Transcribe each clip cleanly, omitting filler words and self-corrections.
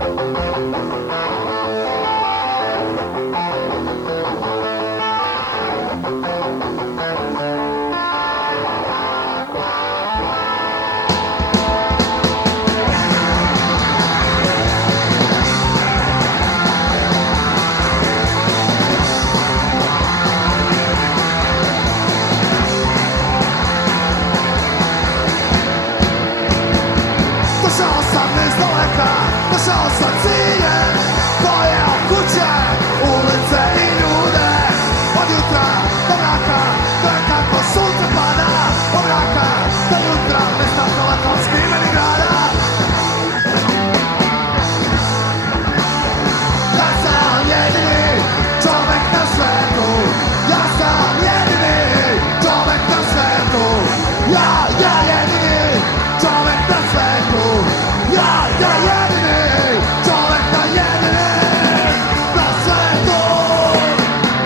Došao sam iz daleka, došao sam ciljem, pojeo kuće, ulice i ljude. Od jutra do mraka, to je kako sunce pada. Od mraka do jutra, nestanko lakonski imeni grada. Ja sam jedini čovek na svetu, ja sam jedini čovek na svetu, ja jedini čovek na svetu, ja jedini čovek na jedini na svetu,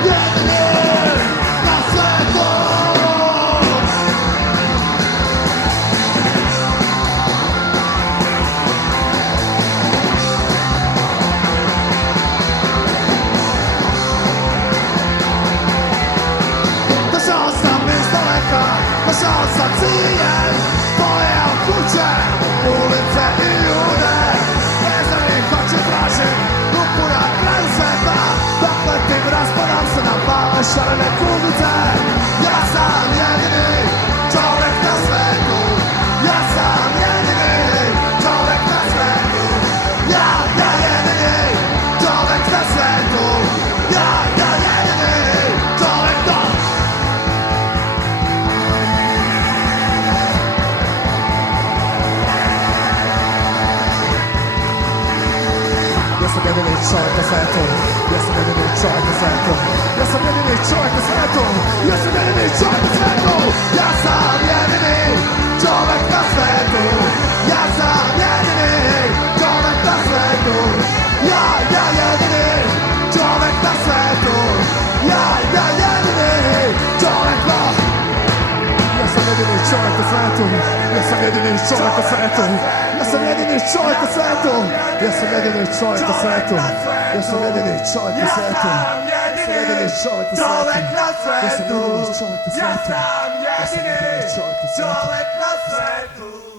jedini na svetu. Došao sam iz daleka, došao sam ciljem, pojeo kuće, ulice i ljude. Ne znam ih hoće tražim, ruku na kraju sveta, dok letim raspadam se na male šarene kuglice. Ja sam jedini čovek na svetu, ja sam jedini čovek na svetu, ja jedini čovek na svetu, ja jedini čovek na svetu. Ja sam jedini čovjek na svetu, ja sam jedini čovjek na svetu, ja sam jedini čovjek na svetu, ja sam jedini čovjek na svetu, ja sam jedini čovjek na svetu, ja sam jedini čovjek na svetu, ja jedini čovjek na svetu, ja jedini čovjek na svetu. Ja sam jedini čovjek na svetu, ja sam jedini čovjek na svetu, ja sam jedini čovjek na svetu, ja sam jedini čovjek na svetu, ja sam jedini čovjek na svetu, ja sam jedini čovjek na svetu, ja sam jedini čovjek na svetu, ja sam jedini čovjek na svetu.